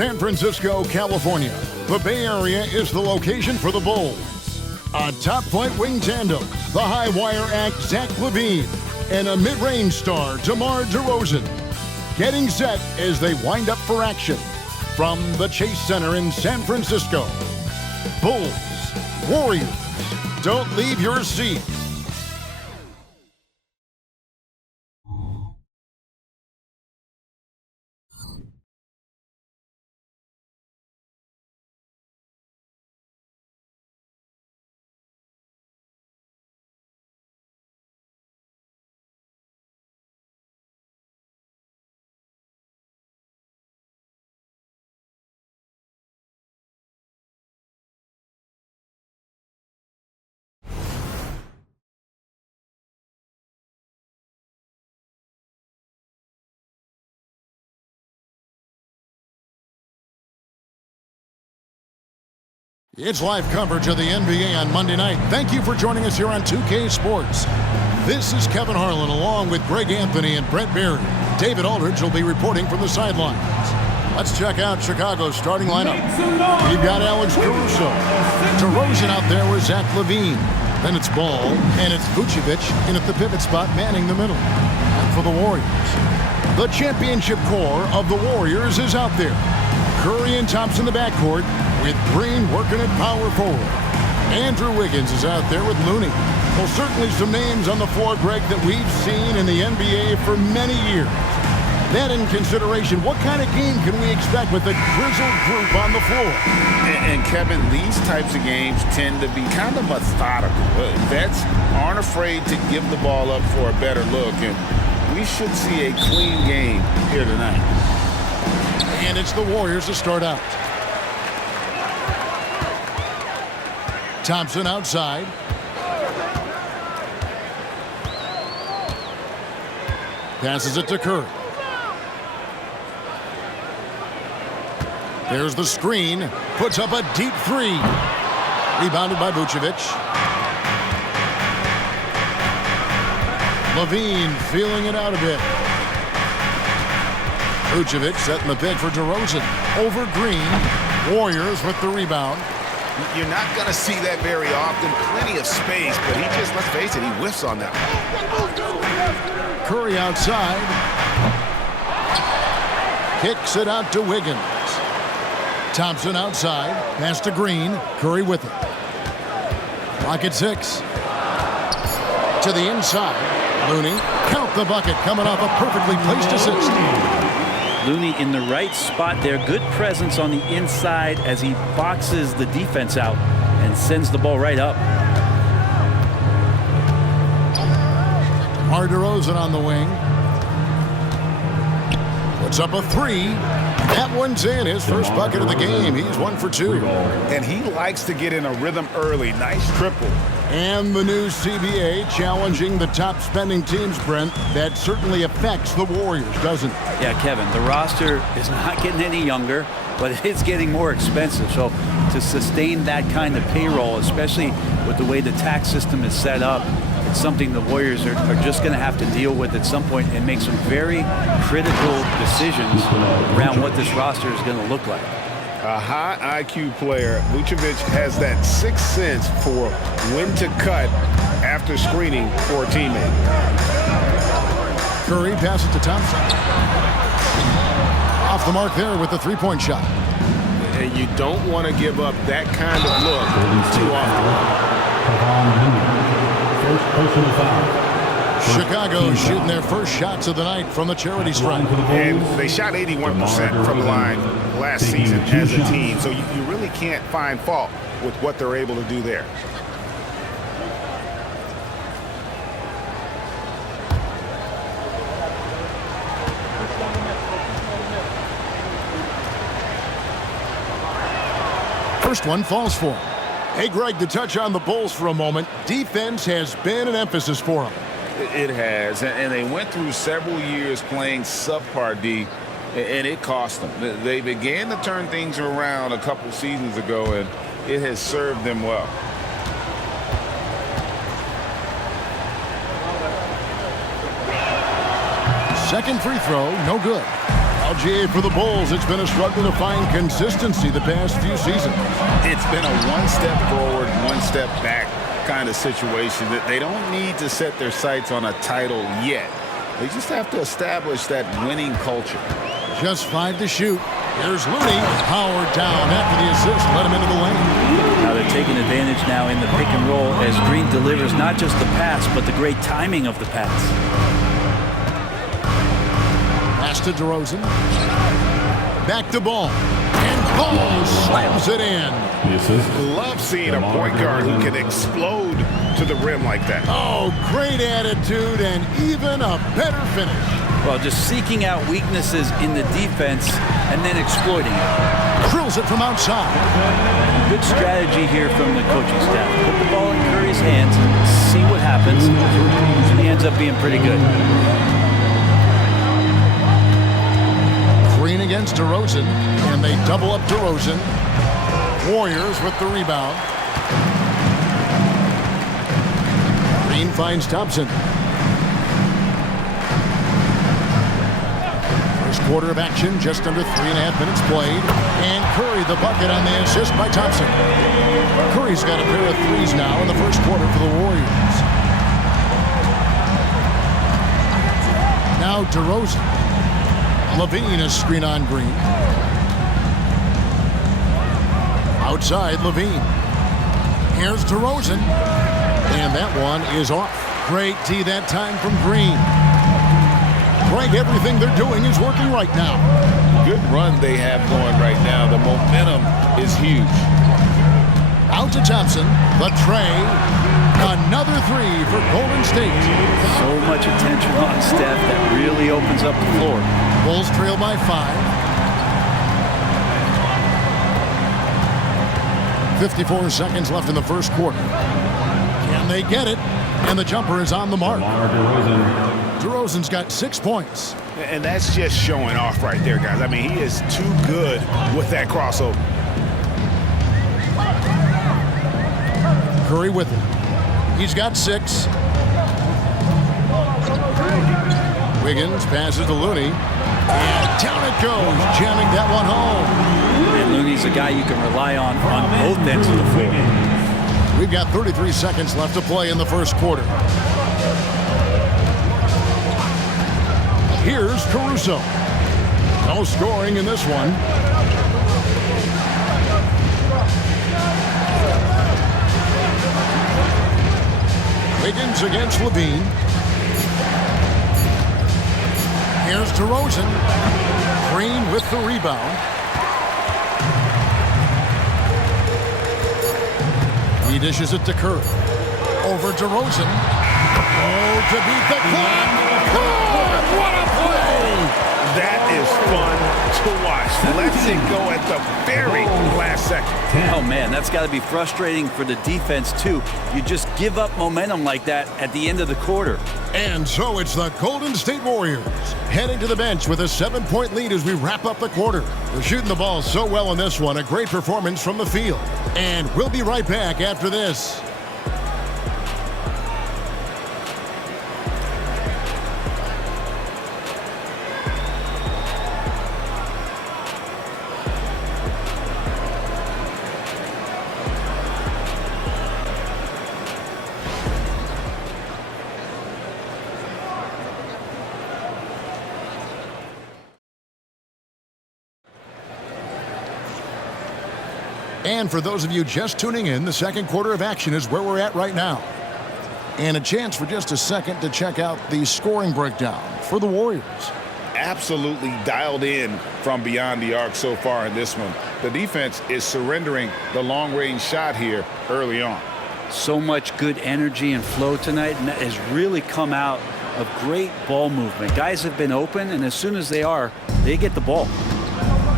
San Francisco, California, the Bay Area is the location for the Bulls. A top-flight wing tandem, the high-wire act Zach LaVine, and a mid-range star DeMar DeRozan. Getting set as they wind up for action from the Chase Center in San Francisco. Bulls, Warriors, don't leave your seat. It's live coverage of the NBA on Monday night. Thank you for joining us here on 2K Sports. This is Kevin Harlan along with Greg Anthony and Brent Barry. David Aldridge will be reporting from the sidelines. Let's check out Chicago's starting lineup. We've got Alex Caruso. DeRozan out there with Zach LaVine. Then it's Ball, and it's Vucevic in at the pivot spot, manning the middle. And for the Warriors, the championship core of the Warriors is out there. Curry and Thompson in the backcourt, with Green working at power forward. Andrew Wiggins is out there with Looney. Well, certainly some names on the floor, Greg, that we've seen in the NBA for many years. That in consideration, what kind of game can we expect with a grizzled group on the floor? And Kevin, these types of games tend to be kind of methodical. Vets aren't afraid to give the ball up for a better look, and we should see a clean game here tonight. And it's the Warriors to start out. Thompson outside. Passes it to Curry. There's the screen. Puts up a deep three. Rebounded by Vucevic. LaVine feeling it out a bit. Vucevic setting the pick for DeRozan. Over Green. Warriors with the rebound. You're not going to see that very often. Plenty of space, but he just, let's face it, he whiffs on that one. Curry outside. Kicks it out to Wiggins. Thompson outside. Pass to Green. Curry with it. Clock at 6. To the inside. Looney. Count the bucket. Coming off a perfectly placed assist. Looney in the right spot there. Good presence on the inside as he boxes the defense out and sends the ball right up. DeMar DeRozan on the wing. Puts up a three. That one's in. His first bucket of the game. He's 1 for 2. And he likes to get in a rhythm early. Nice triple. And the new CBA challenging the top spending teams, Brent. That certainly affects the Warriors, doesn't it? Yeah, Kevin, the roster is not getting any younger, but it's getting more expensive. So to sustain that kind of payroll, especially with the way the tax system is set up, it's something the Warriors are just going to have to deal with at some point and make some very critical decisions around what this roster is going to look like. A high IQ player. Vucevic has that sixth sense for when to cut after screening for a teammate. Curry passes to Thompson. Off the mark there with the three-point shot. And you don't want to give up that kind of look too often. First personal foul. Chicago shooting their first shots of the night from the charity stripe. And they shot 81% from the line last season as a team, so you really can't find fault with what they're able to do there. First one falls for him. Hey, Greg, to touch on the Bulls for a moment, defense has been an emphasis for them. It has, and they went through several years playing subpar D, and it cost them. They began to turn things around a couple seasons ago, and it has served them well. Second free throw, no good. LGA for the Bulls, it's been a struggle to find consistency the past few seasons. It's been a one step forward, one step back kind of situation that they don't need to set their sights on a title yet. They just have to establish that winning culture. Just 5 to shoot. Here's Looney. Powered down after the assist. Let him into the lane. Now they're taking advantage now in the pick and roll as Green delivers not just the pass, but the great timing of the pass. Pass to DeRozan. Back to Ball. And Ball slams it in. The assist. Love seeing a point guard who can explode to the rim like that. Oh, great attitude and even a better finish. Well, just seeking out weaknesses in the defense and then exploiting it. Drills it from outside. Good strategy here from the coaching staff. Put the ball in Curry's hands and see what happens. He ends up being pretty good. Green against DeRozan, and they double up DeRozan. Warriors with the rebound. Green finds Thompson. First quarter of action, just under 3.5 minutes played. And Curry the bucket on the assist by Thompson. Curry's got a pair of threes now in the first quarter for the Warriors. Now DeRozan. Levine is screen on Green. Outside, Levine. Here's DeRozan. And that one is off. Great tee that time from Green. Greg, everything they're doing is working right now. Good run they have going right now. The momentum is huge. Out to Thompson. The tray. Another three for Golden State. So much attention on Steph that really opens up the floor. Bulls trail by 5. 54 seconds left in the first quarter. Can they get it? And the jumper is on the mark. DeRozan's got 6 points. And that's just showing off right there, guys. I mean, he is too good with that crossover. Curry with it. He's got 6. Wiggins passes to Looney. And down it goes, jamming that one home. And Looney's a guy you can rely on both ends of the floor. We've got 33 seconds left to play in the first quarter. Here's Caruso. No scoring in this one. Wiggins against Levine. Here's DeRozan. Green with the rebound. He dishes it to Curry. Over DeRozan. Oh, to beat the clock. Oh, what a play! That is fun to watch. Lets it go at the very last second. Oh, man, that's got to be frustrating for the defense, too. You just give up momentum like that at the end of the quarter. And so it's the Golden State Warriors heading to the bench with a 7-point lead as we wrap up the quarter. They're shooting the ball so well in this one. A great performance from the field. And we'll be right back after this. And for those of you just tuning in, the second quarter of action is where we're at right now. And a chance for just a second to check out the scoring breakdown for the Warriors. Absolutely dialed in from beyond the arc so far in this one. The defense is surrendering the long-range shot here early on. So much good energy and flow tonight, and that has really come out of great ball movement. Guys have been open, and as soon as they are, they get the ball.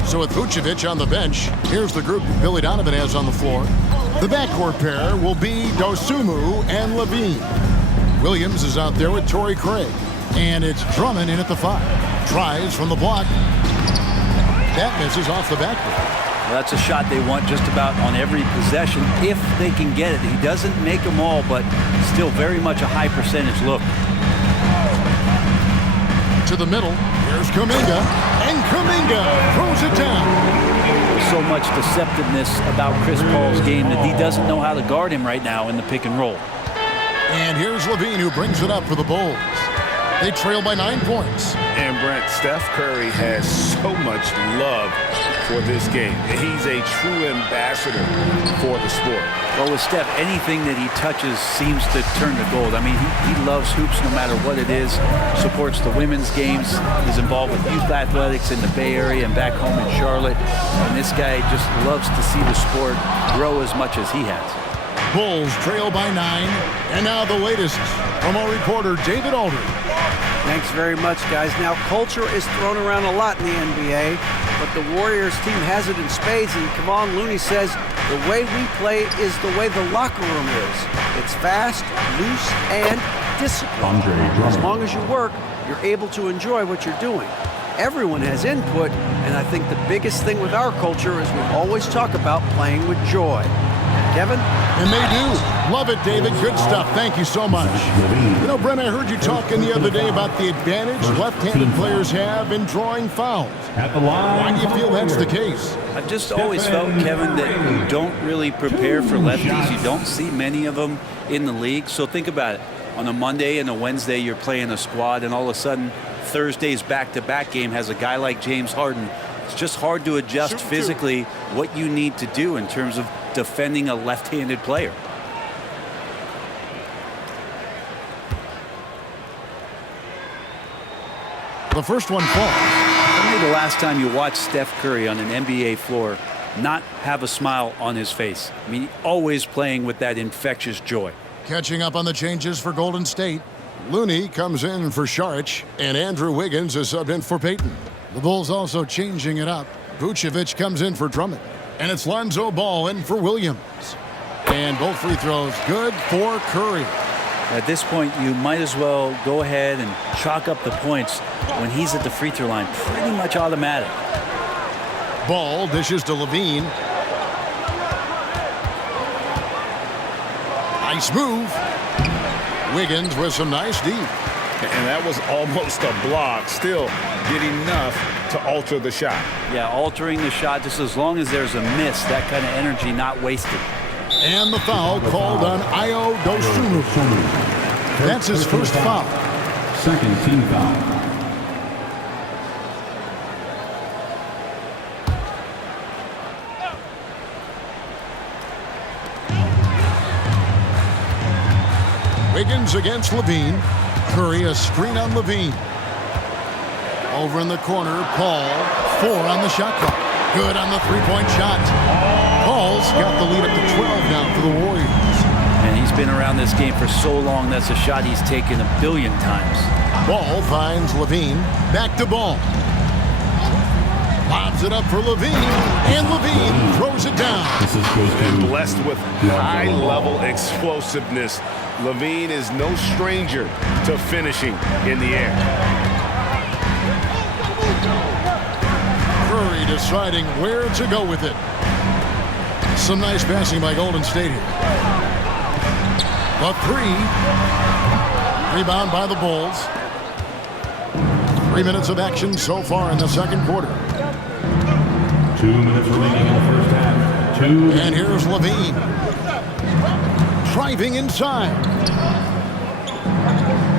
So with Vucevic on the bench, here's the group Billy Donovan has on the floor. The backcourt pair will be Dosunmu and Levine. Williams is out there with Torrey Craig. And it's Drummond in at the 5. Tries from the block. That misses off the backboard. Well, that's a shot they want just about on every possession if they can get it. He doesn't make them all, but still very much a high percentage look. To the middle. Here's Kuminga. And Kuminga throws it down. There's so much deceptiveness about Chris Paul's game that he doesn't know how to guard him right now in the pick and roll. And here's Levine who brings it up for the Bulls. They trail by 9 points. And Brent, Steph Curry has so much love for this game. He's a true ambassador for the sport. Well, with Steph, anything that he touches seems to turn to gold. I mean, he loves hoops no matter what it is, supports the women's games, is involved with youth athletics in the Bay Area and back home in Charlotte. And this guy just loves to see the sport grow as much as he has. Bulls trail by 9. And now the latest from our reporter, David Aldridge. Thanks very much, guys. Now, culture is thrown around a lot in the NBA, but the Warriors team has it in spades, and Kevon Looney says the way we play is the way the locker room is. It's fast, loose, and disciplined. As long as you work, you're able to enjoy what you're doing. Everyone has input, and I think the biggest thing with our culture is we always talk about playing with joy. Kevin? And they do. Love it, David. Good stuff. Thank you so much. You know, Brent, I heard you talking the other day about the advantage left-handed players have in drawing fouls. Why do you feel that's the case? I've just always felt, Kevin, that you don't really prepare for lefties. You don't see many of them in the league. So think about it. On a Monday and a Wednesday, you're playing a squad, and all of a sudden, Thursday's back-to-back game has a guy like James Harden. It's just hard to adjust physically what you need to do in terms of defending a left-handed player. The first one falls. When was the last time you watched Steph Curry on an NBA floor not have a smile on his face? I mean, always playing with that infectious joy. Catching up on the changes for Golden State. Looney comes in for Saric, and Andrew Wiggins is subbed in for Payton. The Bulls also changing it up. Vucevic comes in for Drummond. And it's Lonzo Ball in for Williams. And both free throws good for Curry. At this point, you might as well go ahead and chalk up the points when he's at the free throw line. Pretty much automatic. Ball dishes to Levine. Nice move. Wiggins with some nice D. And that was almost a block. Still did enough to alter the shot. Yeah, altering the shot just as long as there's a miss. That kind of energy not wasted. And the foul called on Ayo Dosunmu. That's his first foul. Second team foul. Wiggins against Levine. Curry a screen on Levine. Over in the corner, Paul. 4 on the shot clock. Good on the three-point shot. Paul's got the lead up to 12 now for the Warriors. And he's been around this game for so long, that's a shot he's taken a billion times. Ball finds Levine. Back to Ball. Lobs it up for Levine. And Levine throws it down. And blessed with high-level explosiveness. Levine is no stranger to finishing in the air. Curry deciding where to go with it. Some nice passing by Golden State here. The 3. Rebound by the Bulls. 3 minutes of action so far in the second quarter. 2 minutes remaining in the first half. And here's Levine. Driving inside.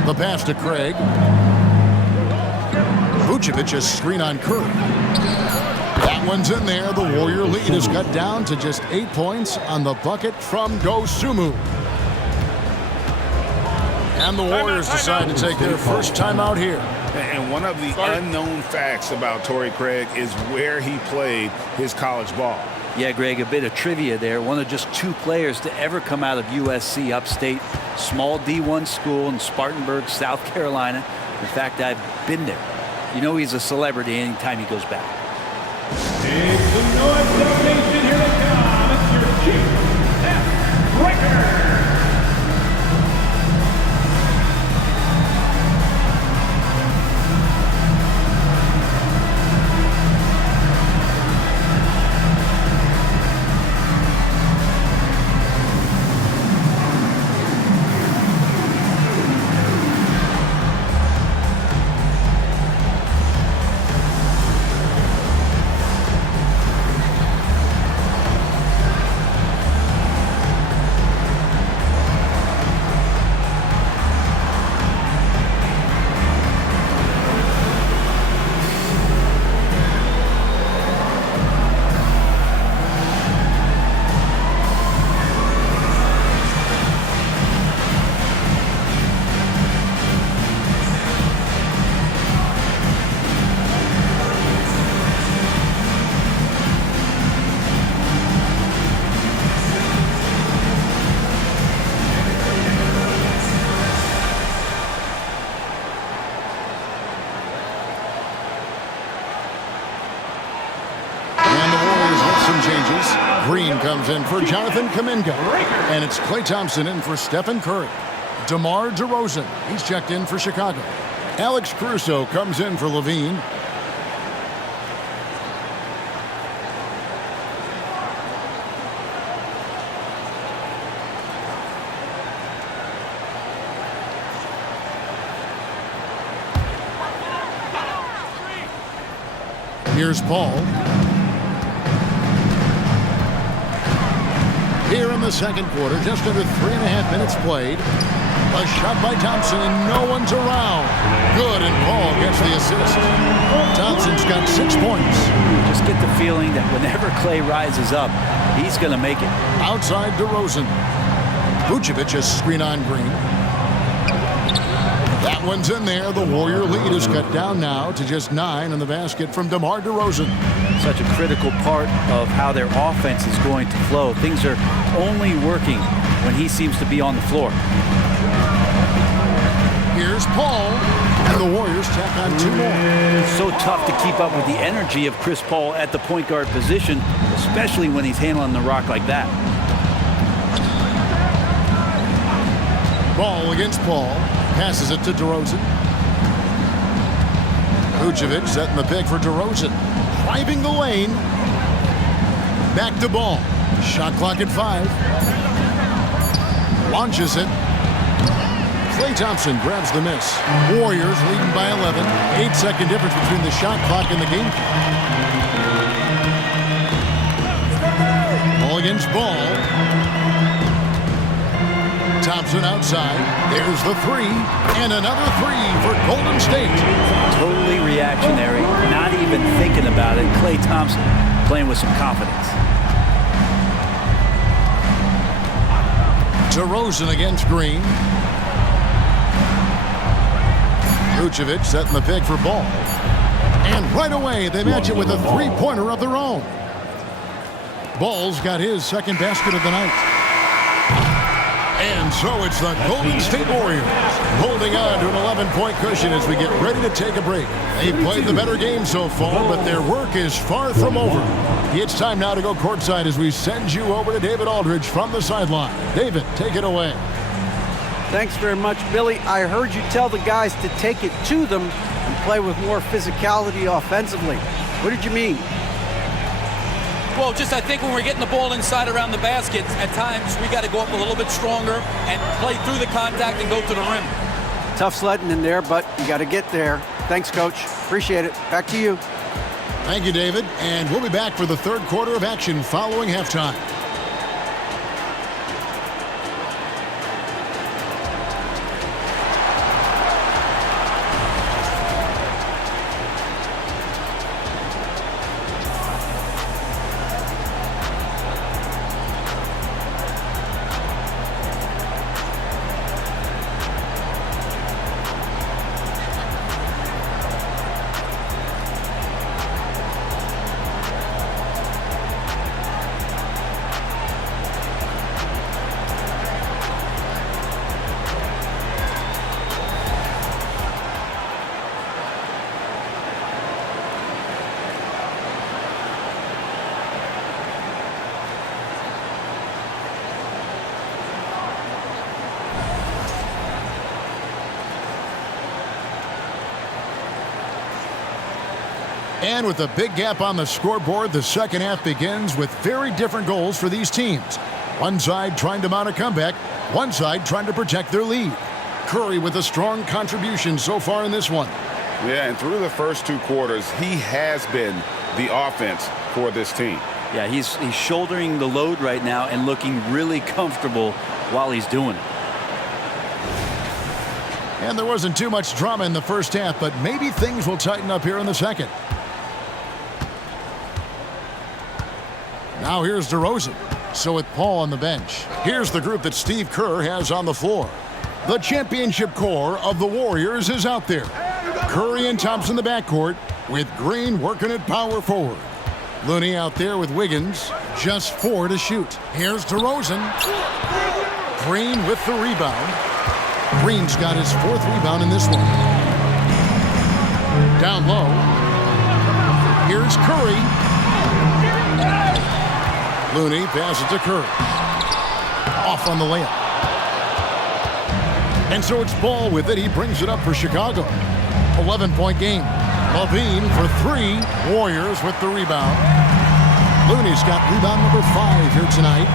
The pass to Craig. Vucevic's screen on Curry. That one's in there. The Warrior lead is cut down to just 8 points on the bucket from Dosunmu. And the Warriors decide to take their first timeout here. And one of the unknown facts about Torrey Craig is where he played his college ball. Yeah, Greg, a bit of trivia there. One of just 2 players to ever come out of USC upstate. Small D1 school in Spartanburg, South Carolina. In fact, I've been there. You know he's a celebrity anytime he goes back. It's the North Nation. Here they come. It's your Chief F. Riker. Green comes in for Jonathan Kuminga. And it's Klay Thompson in for Stephen Curry. DeMar DeRozan, he's checked in for Chicago. Alex Caruso comes in for Levine. Here's Paul. Here in the second quarter, just under 3.5 minutes played. A shot by Thompson, and no one's around. Good, and Paul gets the assist. Thompson's got 6 points. Just get the feeling that whenever Klay rises up, he's going to make it. Outside DeRozan. Vucevic has screen on Green. That one's in there. The Warrior lead is cut down now to just 9 in the basket from DeMar DeRozan. Such a critical part of how their offense is going to flow. Things are only working when he seems to be on the floor. Here's Paul, and the Warriors tack on 2 more. It's so tough to keep up with the energy of Chris Paul at the point guard position, especially when he's handling the rock like that. Ball against Paul. Passes it to DeRozan. Vucevic setting the pick for DeRozan. Driving the lane. Back to Ball. Shot clock at 5. Launches it. Klay Thompson grabs the miss. Warriors leading by 11. 8-second difference between the shot clock and the game clock. Ball against Ball. Thompson outside. There's the 3. And another 3 for Golden State. Totally reactionary. Not even thinking about it. Klay Thompson playing with some confidence. DeRozan against Green. Vucevic setting the pick for Ball. And right away, they match it with a 3-pointer of their own. Ball's got his second basket of the night. And so it's the Golden State Warriors holding on to an 11-point cushion as we get ready to take a break. They've played the better game so far, but their work is far from over. It's time now to go courtside as we send you over to David Aldridge from the sideline. David, take it away. Thanks very much, Billy. I heard you tell the guys to take it to them and play with more physicality offensively. What did you mean? Well, just I think when we're getting the ball inside around the basket, at times we got to go up a little bit stronger and play through the contact and go to the rim. Tough sledding in there, but you got to get there. Thanks, Coach. Appreciate it. Back to you. Thank you, David. And we'll be back for the third quarter of action following halftime. And with a big gap on the scoreboard, the second half begins with very different goals for these teams. One side trying to mount a comeback, one side trying to protect their lead. Curry with a strong contribution so far in this one. Yeah, and through the first 2 quarters, he has been the offense for this team. Yeah, he's shouldering the load right now and looking really comfortable while he's doing it. And there wasn't too much drama in the first half, but maybe things will tighten up here in the second. Now here's DeRozan. So with Paul on the bench, here's the group that Steve Kerr has on the floor. The championship core of the Warriors is out there. Curry and Thompson in the backcourt, with Green working at power forward. Looney out there with Wiggins, just 4 to shoot. Here's DeRozan. Green with the rebound. Green's got his 4th rebound in this one. Down low. Here's Curry. Looney passes to Curry. Off on the layup. And so it's Ball with it. He brings it up for Chicago. 11-point game. LaVine for 3. Warriors with the rebound. Looney's got rebound number 5 here tonight.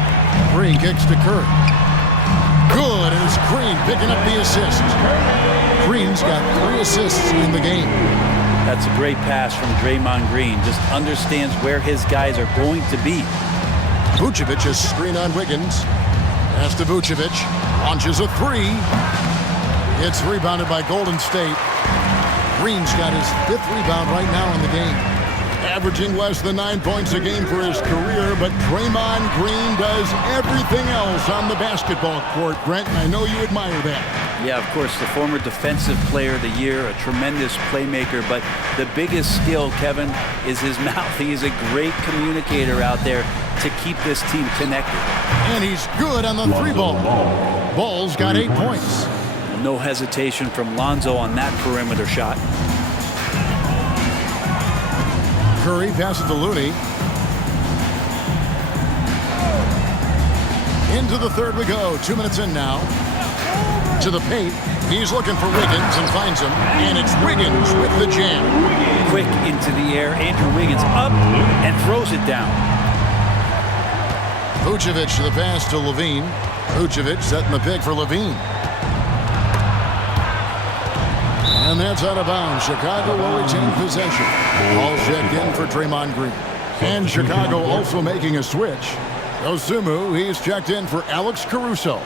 Green kicks to Curry. Good, and it's Green picking up the assist. Green's got 3 assists in the game. That's a great pass from Draymond Green. Just understands where his guys are going to be. Vucevic is screen on Wiggins. Pass to Vucevic. Launches a 3. It's rebounded by Golden State. Green's got his 5th rebound right now in the game. Averaging less than 9 points a game for his career, but Draymond Green does everything else on the basketball court, Brent, and I know you admire that. Yeah, of course, the former Defensive Player of the Year, a tremendous playmaker, but the biggest skill, Kevin, is his mouth. He is a great communicator out there to keep this team connected. And he's good on the 3-ball. Ball's got 8 points. No hesitation from Lonzo on that perimeter shot. Curry passes to Looney. Into the third we go. 2 minutes in now. To the paint. He's looking for Wiggins and finds him. And it's Wiggins with the jam. Quick into the air. Andrew Wiggins up and throws it down. Vucevic to the pass to LaVine. Vucevic setting the pick for LaVine. And that's out of bounds. Chicago will retain possession. Ball checked in for Draymond Green. And Chicago also making a switch. Osumu, he's checked in for Alex Caruso.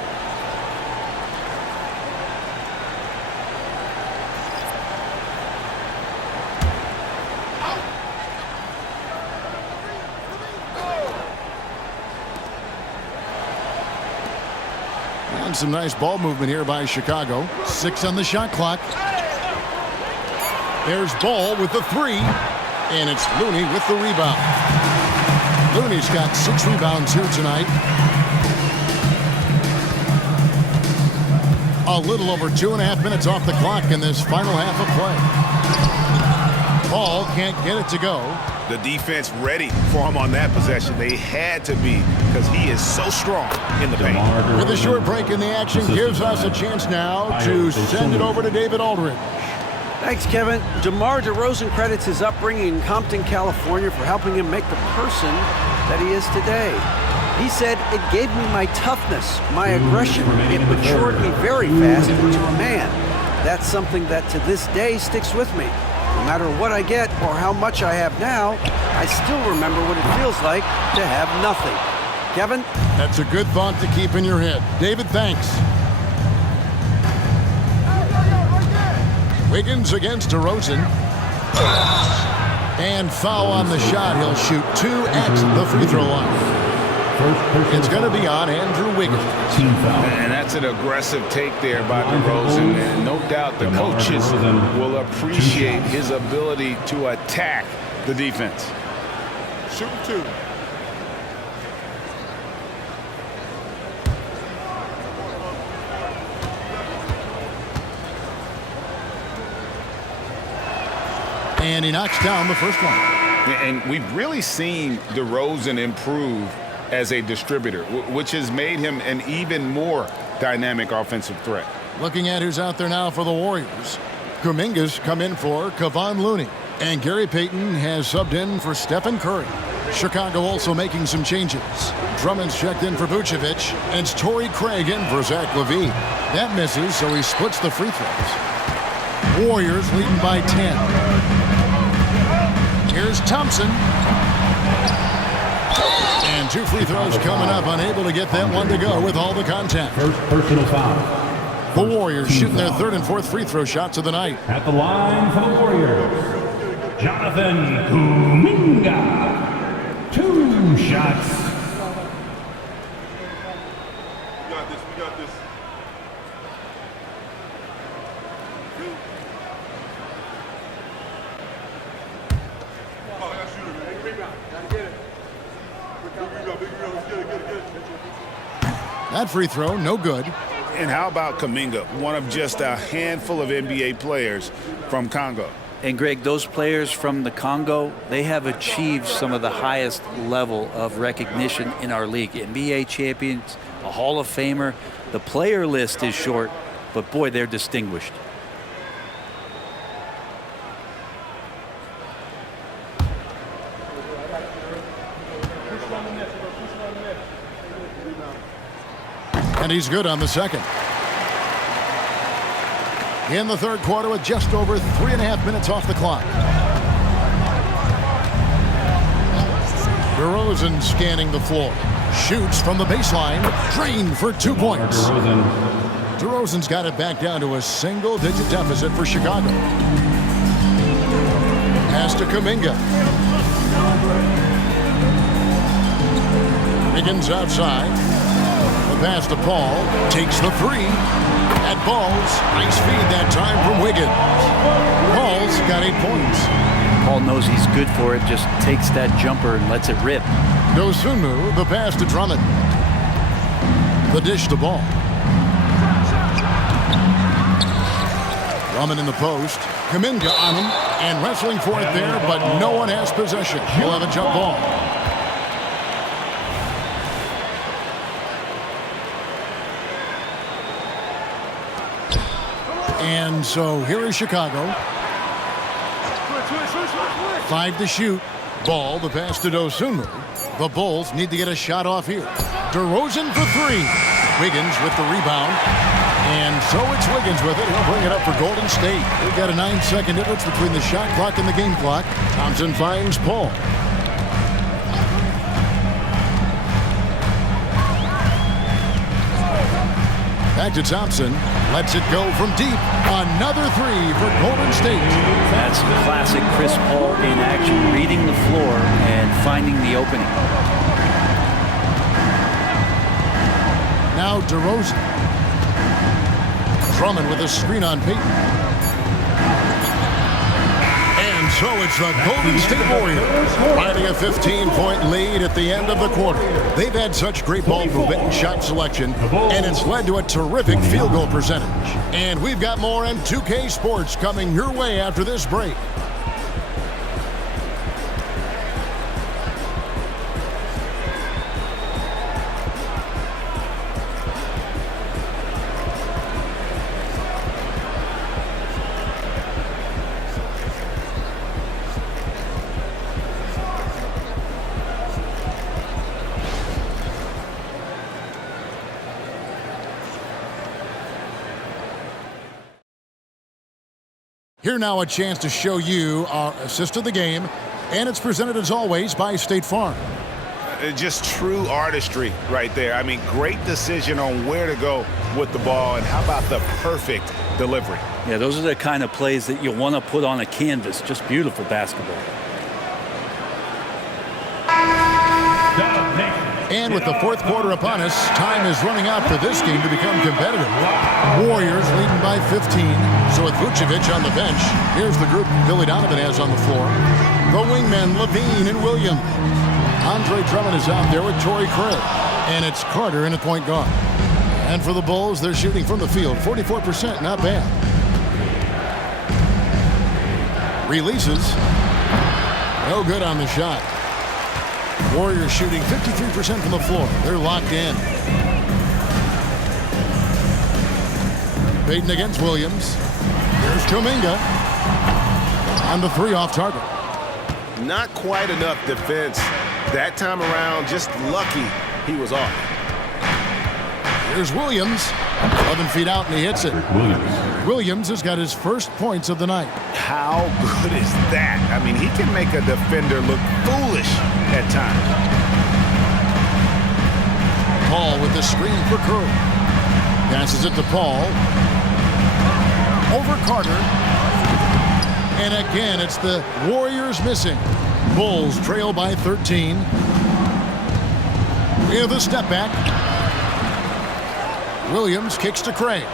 And some nice ball movement here by Chicago. 6 on the shot clock. There's Ball with the 3, and it's Looney with the rebound. Looney's got 6 rebounds here tonight. A little over 2.5 minutes off the clock in this final half of play. Ball can't get it to go. The defense ready for him on that possession. They had to be because he is so strong in the paint. With a short break in the action, gives us a chance now to send it over to David Aldridge. Thanks, Kevin. DeMar DeRozan credits his upbringing in Compton, California for helping him make the person that he is today. He said, "It gave me my toughness, my aggression. It matured me very fast into a man. That's something that to this day sticks with me. No matter what I get or how much I have now, I still remember what it feels like to have nothing." Kevin? That's a good thought to keep in your head. David, thanks. Wiggins against DeRozan. And foul on the shot. He'll shoot 2 at the free throw line. It's going to be on Andrew Wiggins. And that's an aggressive take there by DeRozan. And no doubt the coaches will appreciate his ability to attack the defense. Shoot 2. And he knocks down the first one. And we've really seen DeRozan improve as a distributor, which has made him an even more dynamic offensive threat. Looking at who's out there now for the Warriors. Kuminga's come in for Kevon Looney. And Gary Payton has subbed in for Stephen Curry. Chicago also making some changes. Drummond's checked in for Vucevic. And it's Torrey Craig in for Zach LaVine. That misses, so he splits the free throws. Warriors leading by 10. Here's Thompson. And 2 free throws coming up. Unable to get that one to go with all the contact. First personal foul. The Warriors shooting their 3rd and 4th free throw shots of the night. At the line for the Warriors, Jonathan Kuminga. 2 shots. We got this. We got this. That free throw, no good. And how about Kuminga, one of just a handful of NBA players from Congo? And Greg, those players from the Congo, they have achieved some of the highest level of recognition in our league. NBA champions, a Hall of Famer. The player list is short, but boy, they're distinguished. And he's good on the second. In the third quarter with just over 3.5 minutes off the clock. DeRozan scanning the floor. Shoots from the baseline. Drained for 2 points. DeRozan's got it back down to a single-digit deficit for Chicago. Pass to Kuminga. Higgins outside. The pass to Paul. Takes the three. At Balls. Nice feed that time from Wiggins. Paul's got 8 points. Paul knows he's good for it. Just takes that jumper and lets it rip. Dosunmu, the pass to Drummond. The dish to Ball. Drummond in the post. Kuminga on him and wrestling for it there, but no one has possession. He'll have a jump ball. And so here is Chicago. 5 to shoot. Ball, the pass to Dosunmu. The Bulls need to get a shot off here. DeRozan for 3. Wiggins with the rebound. And so it's Wiggins with it. He'll bring it up for Golden State. We've got a 9-second difference between the shot clock and the game clock. Thompson finds Paul. Back to Thompson. Lets it go from deep. Another 3 for Golden State. That's classic Chris Paul in action, reading the floor and finding the opening. Now DeRozan. Drummond with a screen on Payton. And so it's the Golden State Warriors riding a 15-point lead at the end of the quarter. They've had such great ball movement and shot selection, and it's led to a terrific field goal percentage. And we've got more M2K Sports coming your way after this break. Here now a chance to show you our assist of the game, and it's presented as always by State Farm. Just true artistry right there. I mean, great decision on where to go with the ball, and how about the perfect delivery? Yeah, those are the kind of plays that you want to put on a canvas. Just beautiful basketball. And with the fourth quarter upon us, time is running out for this game to become competitive. Warriors leading by 15. So with Vucevic on the bench, here's the group Billy Donovan has on the floor. The wingmen, Levine and Williams. Andre Drummond is out there with Torrey Craig. And it's Carter in at point guard. And for the Bulls, they're shooting from the field. 44%, not bad. Releases. No good on the shot. Warriors shooting 53% from the floor. They're locked in. Payton against Williams. Here's Kuminga. On the 3 off target. Not quite enough defense that time around. Just lucky he was off. Here's Williams. 11 feet out and he hits it. Williams has got his first points of the night. How good is that? I mean, he can make a defender look foolish at times. Paul with the screen for Curry. Passes it to Paul. Over Carter. And again, it's the Warriors missing. Bulls trail by 13. With a step back. Williams kicks to Craig.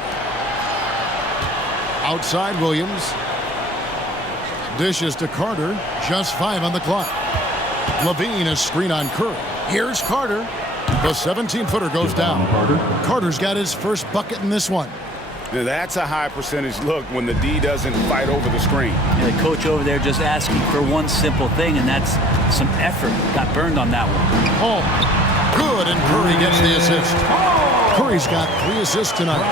Outside Williams. Dishes to Carter. Just 5 on the clock. Levine a screen on Curry. Here's Carter. The 17-footer goes down. Carter's got his first bucket in this one. Now, that's a high percentage look when the D doesn't fight over the screen. And the coach over there just asking for one simple thing, and that's some effort. Got burned on that one. Oh, good, and Curry gets the assist. Curry's got 3 assists tonight.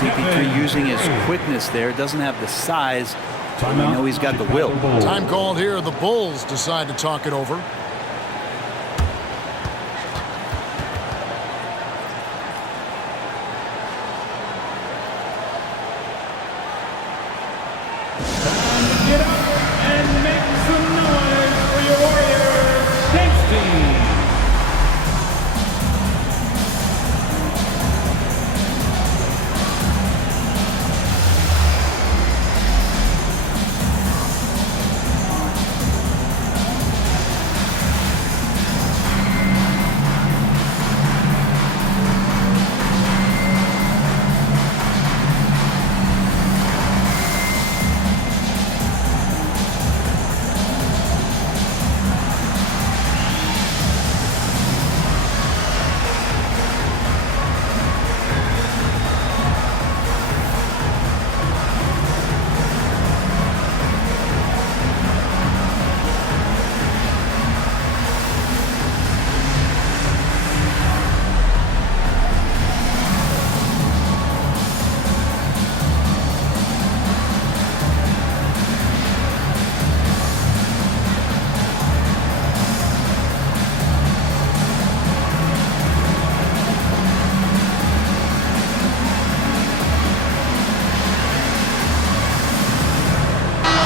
CP3 using his quickness there. Doesn't have the size. We know he's got the will. Time called here. The Bulls decide to talk it over. Get up and make some noise for your Warriors. Safety.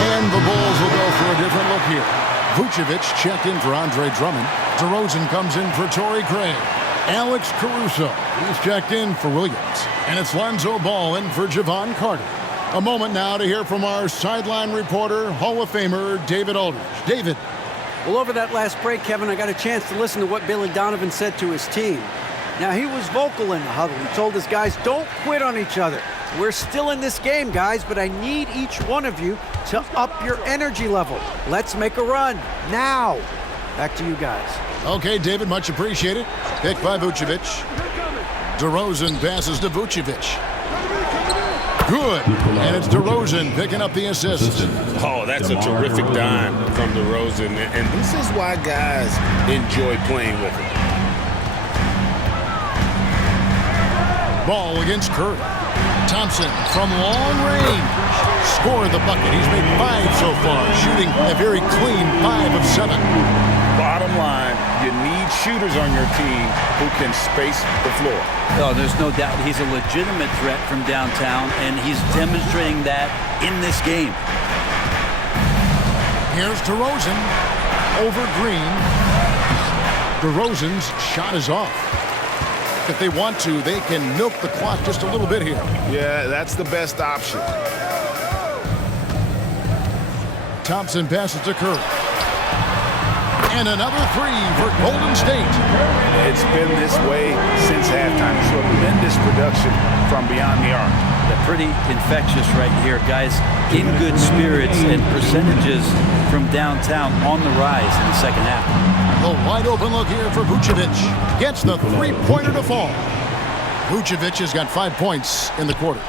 And the Bulls will go for a different look here. Vucevic checked in for Andre Drummond. DeRozan comes in for Torrey Craig. Alex Caruso, he's checked in for Williams. And it's Lonzo Ball in for Javon Carter. A moment now to hear from our sideline reporter, Hall of Famer David Aldridge. David. Well, over that last break, Kevin, I got a chance to listen to what Billy Donovan said to his team. Now, he was vocal in the huddle. He told his guys, don't quit on each other. We're still in this game, guys, but I need each one of you to up your energy level. Let's make a run now. Back to you guys. Okay, David, much appreciated. Picked by Vucevic. DeRozan passes to Vucevic. Good. And it's DeRozan picking up the assist. Oh, that's a terrific dime from DeRozan. And this is why guys enjoy playing with him. Ball against Curry. Thompson from long range. Scored the bucket. He's made 5 so far, shooting a very clean 5 of 7. Bottom line, you need shooters on your team who can space the floor. Oh, there's no doubt he's a legitimate threat from downtown, and he's demonstrating that in this game. Here's DeRozan over Green. DeRozan's shot is off. If they want to, they can milk the clock just a little bit here. Yeah, that's the best option. Thompson passes to Curry. And another 3 for Golden State. It's been this way since halftime. Tremendous production from beyond the arc. They're pretty infectious right here, guys. In good spirits and percentages from downtown on the rise in the second half. The wide open look here for Vucevic. Gets the 3-pointer to fall. Vucevic has got 5 points in the quarter.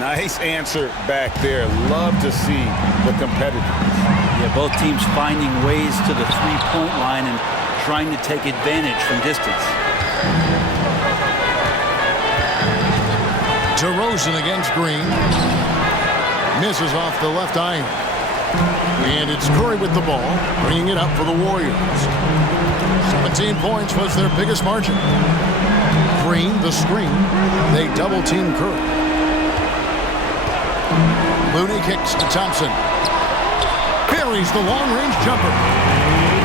Nice answer back there. Love to see the competitiveness. Yeah, both teams finding ways to the three-point line and trying to take advantage from distance. DeRozan against Green. Misses off the left iron. And it's Curry with the ball, bringing it up for the Warriors. 17 points was their biggest margin. Green, the screen. They double-team Curry. Looney kicks to Thompson. Buries the long-range jumper.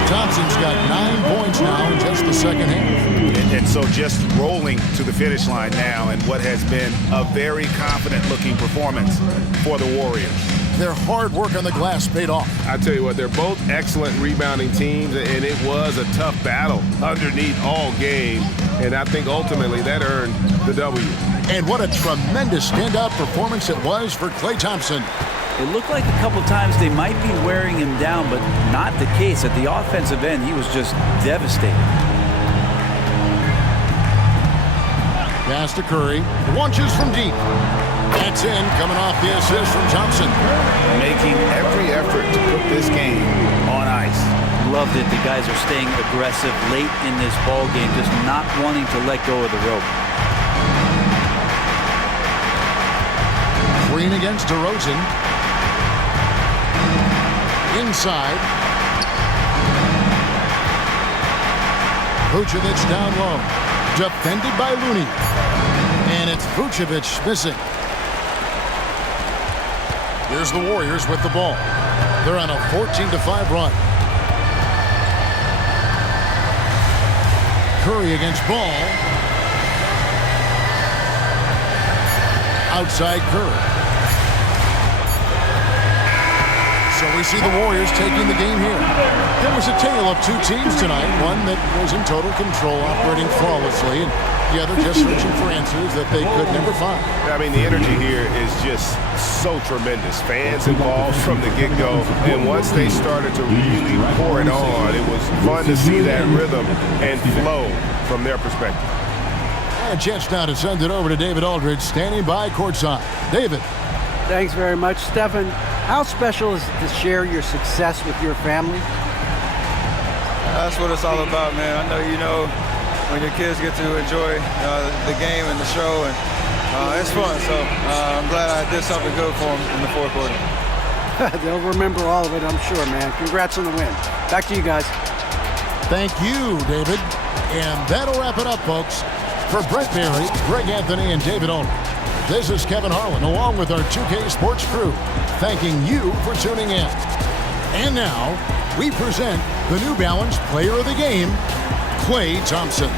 Thompson's got 9 points now in just the second half. And so just rolling to the finish line now in what has been a very confident-looking performance for the Warriors. Their hard work on the glass paid off. I tell you what, they're both excellent rebounding teams, and it was a tough battle underneath all game, and I think ultimately that earned the W. And what a tremendous standout performance it was for Klay Thompson. It looked like a couple times they might be wearing him down, but not the case. At the offensive end, he was just devastating. Pass to Curry. Launches from deep. That's in, coming off the assist from Thompson. Making every effort to put this game on ice. Love that the guys are staying aggressive late in this ball game, just not wanting to let go of the rope. Green against DeRozan. Inside. Vucevic down low. Defended by Looney. And it's Vucevic missing. Here's the Warriors with the ball. They're on a 14-5 run. Curry against Ball. Outside Curry. So we see the Warriors taking the game here. It was a tale of two teams tonight. One that was in total control, operating flawlessly, and the other just searching for answers that they could never find. I mean, the energy here is just so tremendous. Fans involved from the get-go, and once they started to really pour it on, it was fun to see that rhythm and flow from their perspective. And a chance now to send it over to David Aldridge, standing by courtside. David. Thanks very much, Stephen. How special is it to share your success with your family? That's what it's all about, man. I know you know when your kids get to enjoy the game and the show, and it's fun. So I'm glad I did something good for them in the fourth quarter. They'll remember all of it, I'm sure, man. Congrats on the win. Back to you guys. Thank you, David. And that'll wrap it up, folks. For Brent Barry, Greg Anthony, and David Aldridge, this is Kevin Harlan, along with our 2K Sports crew, thanking you for tuning in. And now, we present the New Balance Player of the Game, Klay Thompson.